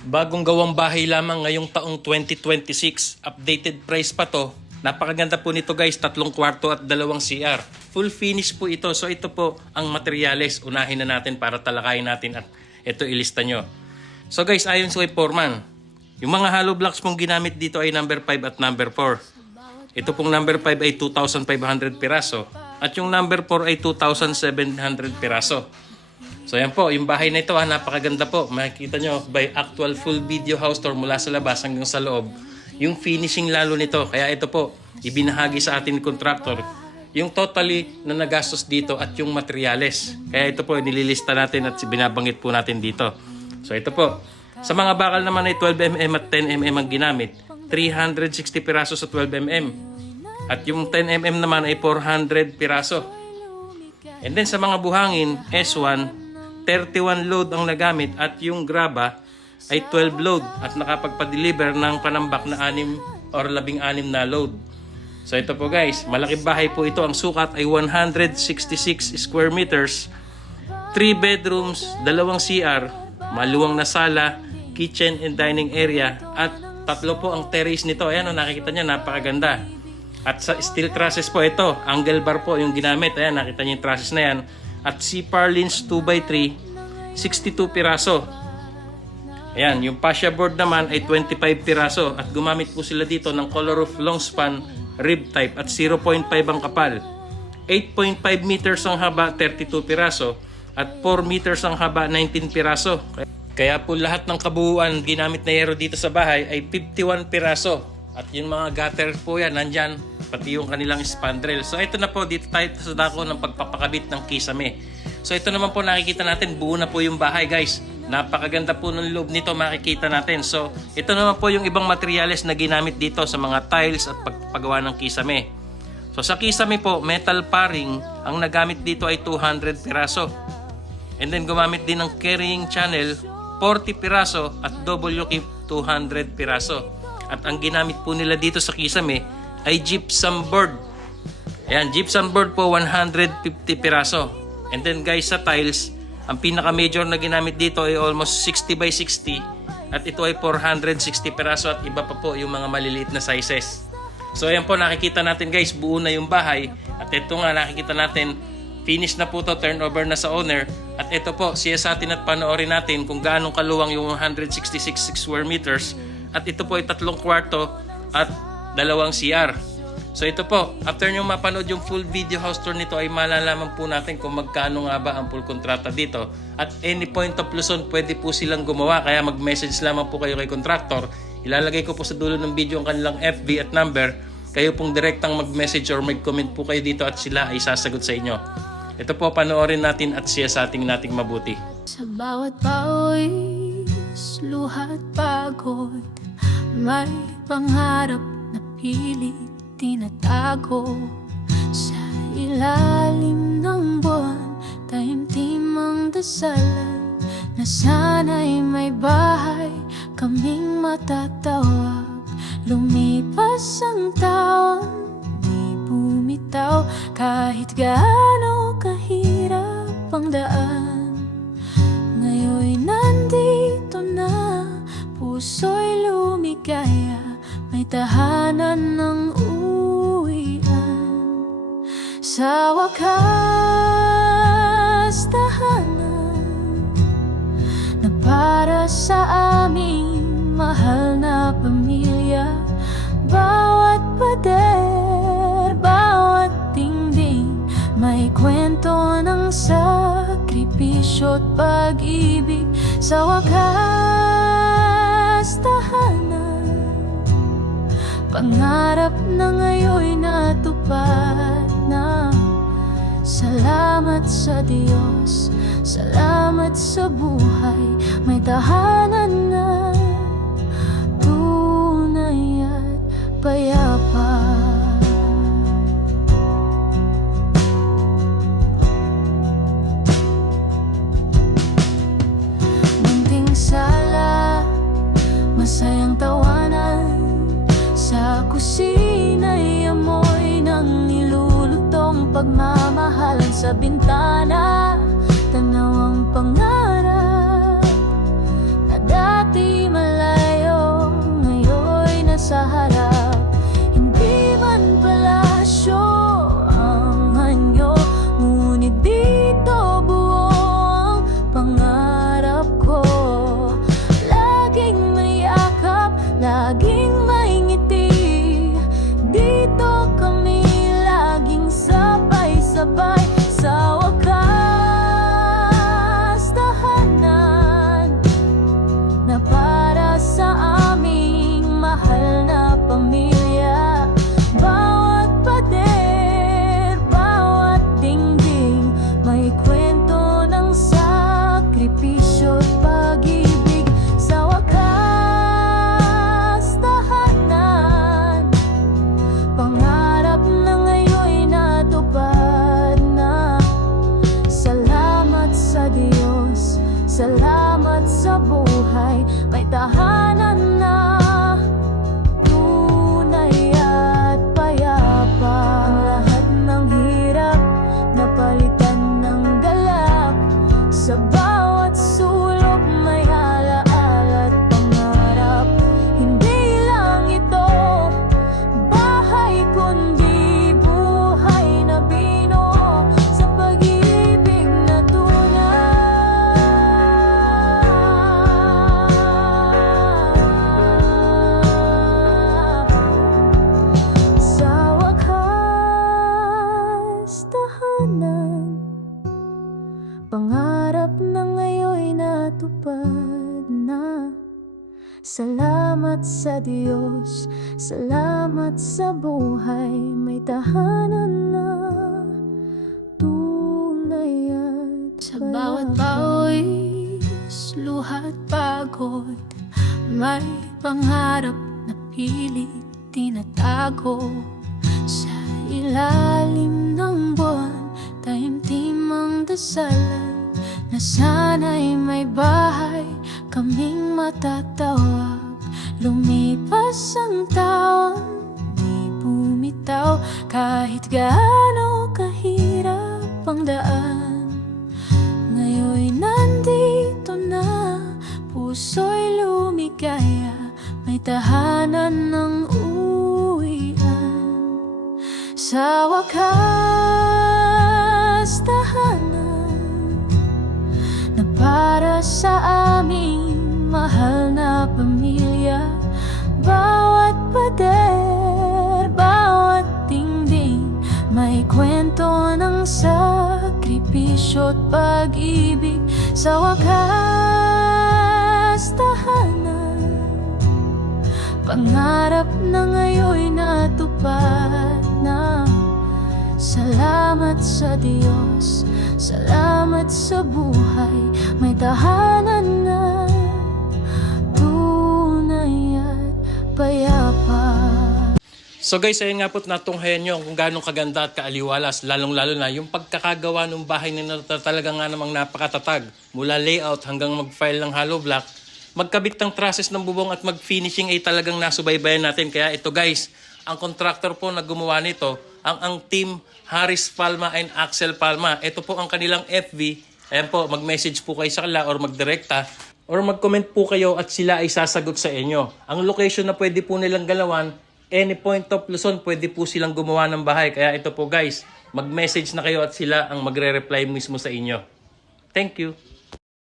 Bagong gawang bahay lamang ngayong taong 2026. Updated price pa to. Napakaganda po nito guys, 3 kwarto at 2 CR. Full finish po ito. So ito po ang materyales. Unahin na natin para talakayin natin at ito ilista nyo. So guys, ayon sa foreman, yung mga hollow blocks pong ginamit dito ay number 5 at number 4. Ito pong number 5 ay 2,500 piraso at yung number 4 ay 2,700 piraso. So yan po, yung bahay na ito napakaganda po. Makikita nyo by actual full video house tour mula sa labas hanggang sa loob. Yung finishing lalo nito. Kaya ito po, ibinahagi sa atin ni contractor yung totally na nagastos dito at yung materyales. Kaya ito po, nililista natin at binabanggit po natin dito. So ito po, sa mga bakal naman ay 12mm at 10mm ang ginamit. 360 piraso sa 12mm. At yung 10mm naman ay 400 piraso. And then sa mga buhangin, S1, 31 load ang nagamit at yung graba ay 12 load at nakapagpa-deliver ng panambak na 6 or 16 na load. So ito po guys, malaking bahay po ito. Ang sukat ay 166 square meters, 3 bedrooms, 2 CR, maluwang na sala, kitchen and dining area at 3 po ang terrace nito. Ayan o, nakikita nyo, napakaganda. At sa steel trusses po ito, angle bar po yung ginamit. Ayan, nakita nyo yung trusses na yan. At C-par lins 2x3, 62 piraso. Ayan, yung fascia board naman ay 25 piraso. At gumamit po sila dito ng color roof long span rib type at 0.5 ang kapal. 8.5 meters ang haba, 32 piraso. At 4 meters ang haba, 19 piraso. Kaya po lahat ng kabuuan ginamit na yero dito sa bahay ay 51 piraso. At yung mga gutter po yan, nandyan, pati yung kanilang spandrel. So ito na po, dito tayo sa dako ng pagpapakabit ng kisame. So ito naman po nakikita natin, buo na po yung bahay guys. Napakaganda po ng loob nito, makikita natin. So ito naman po yung ibang materyales na ginamit dito sa mga tiles at pagpagawa ng kisame. So sa kisame po, metal paring, ang nagamit dito ay 200 piraso. And then gumamit din ng carrying channel, 40 piraso at W-keep 200 piraso. At ang ginamit po nila dito sa kisame ay gypsum board. Ayan, gypsum board po 150 piraso. And then guys, sa tiles, ang pinaka-major na ginamit dito ay almost 60 by 60. At ito ay 460 piraso at iba pa po yung mga maliliit na sizes. So ayan po, nakikita natin guys, buo na yung bahay. At ito nga, nakikita natin, finish na po to, turnover na sa owner. At ito po, siya sa atin at panoorin natin kung gaano kaluwang yung 166 square meters. At ito po ay 3 kwarto at 2 CR. So ito po, after nyo mapanood yung full video house tour nito ay malalaman po natin kung magkano nga ba ang full kontrata dito. At any point of Luzon, pwede po silang gumawa. Kaya mag-message lamang po kayo kay contractor. Ilalagay ko po sa dulo ng video ang kanilang FB at number. Kayo pong direktang mag-message or mag-comment po kayo dito at sila ay sasagot sa inyo. Ito po, panoorin natin at siya sa ating nating mabuti. Sa bawat pawis, luha at pagod, may pangarap na pilit tinatago. Sa ilalim ng buwan, taimtim ang dasalan na sana'y may bahay kaming matatawag. Lumipas ang taon, di bumitaw kahit gaano kahirap ang daan. Ngayon'y nandito na, puso'y lumigaya, may tahanan ng uwian. Sa wakas, tahanan na para sa aming mahal na pamilya. Bawat pader, bawat dingding, may kwento ng sakripisyo at pag-ibig. Sa wakas, tahanan, pangarap na ngayon'y natupad na. Salamat sa Diyos, salamat sa buhay, may tahanan na tunay at payapa. Munting sala, masayang tawanan, sa kusina'y amoy ng nilulutong pagmamahalan. Sa bintana, tanaw ang pangarap na dati sa harap. Hindi man palasyo ang anyo, ngunit dito buo ang pangarap ko. Laging may yakap, laging may ngiti, dito kami laging sabay-sabay. Sa wakas, tahanan na para sa aming mahal na pamilya. Bawat pader, bawat dingding, may kwento ng sakripisyo at pag-ibig. Sa wakas, tahanan, pangarap na ngayon'y natupad na. Salamat sa Diyos, salamat sa buhay, may tahanan na tunay at payapa. Ang lahat ng hirap napalitan ng galak, sa bawat sulok may alaala at pangarap. Hindi lang ito bahay, kundi buhay na binuo sa pag-ibig na tunay. Sa wakas, tahanan, pangarap na ngayon'y natupad na. Salamat sa Diyos, salamat sa buhay, may tahanan na tunay at Sa bawat pawis, luha at pagod, may pangarap na pilit tinatago. Sa ilalim ng buwan, taimtim dasalan na sana'y may bahay kaming matatawag. Lumipas ang taon, di bumitaw, kahit gaano kahirap ang daan. Ngayon'y nandito na, puso'y lumigaya, may tahanan ng uwian. Sa wakas, tahanan na para sa aming mahal na pamilya. Bawat pader, bawat dingding, may kwento ng sakripisyo at pag-ibig. Sa wakas, tahanan, pangarap na ngayon'y natupad na. Salamat sa Diyos, salamat sa buhay, may tahanan na tunay at payapa. So guys, ayun nga po't natunghayan nyo kung gaano kaganda at kaaliwalas, lalong-lalo na yung pagkakagawa ng bahay na talaga nga namang napakatatag. Mula layout hanggang mag-file ng hollow block, magkabit ng trusses ng bubong at mag-finishing ay talagang nasubaybayan natin. Kaya ito guys, ang contractor po na gumawa nito, ang team Harris Palma and Axel Palma. Ito po ang kanilang FB. Ayan po, mag-message po kayo sa kanila or mag-direkta or mag-comment po kayo at sila ay sasagot sa inyo. Ang location na pwede po nilang galawan, any point of Luzon, pwede po silang gumawa ng bahay. Kaya ito po guys, mag-message na kayo at sila ang magre-reply mismo sa inyo. Thank you.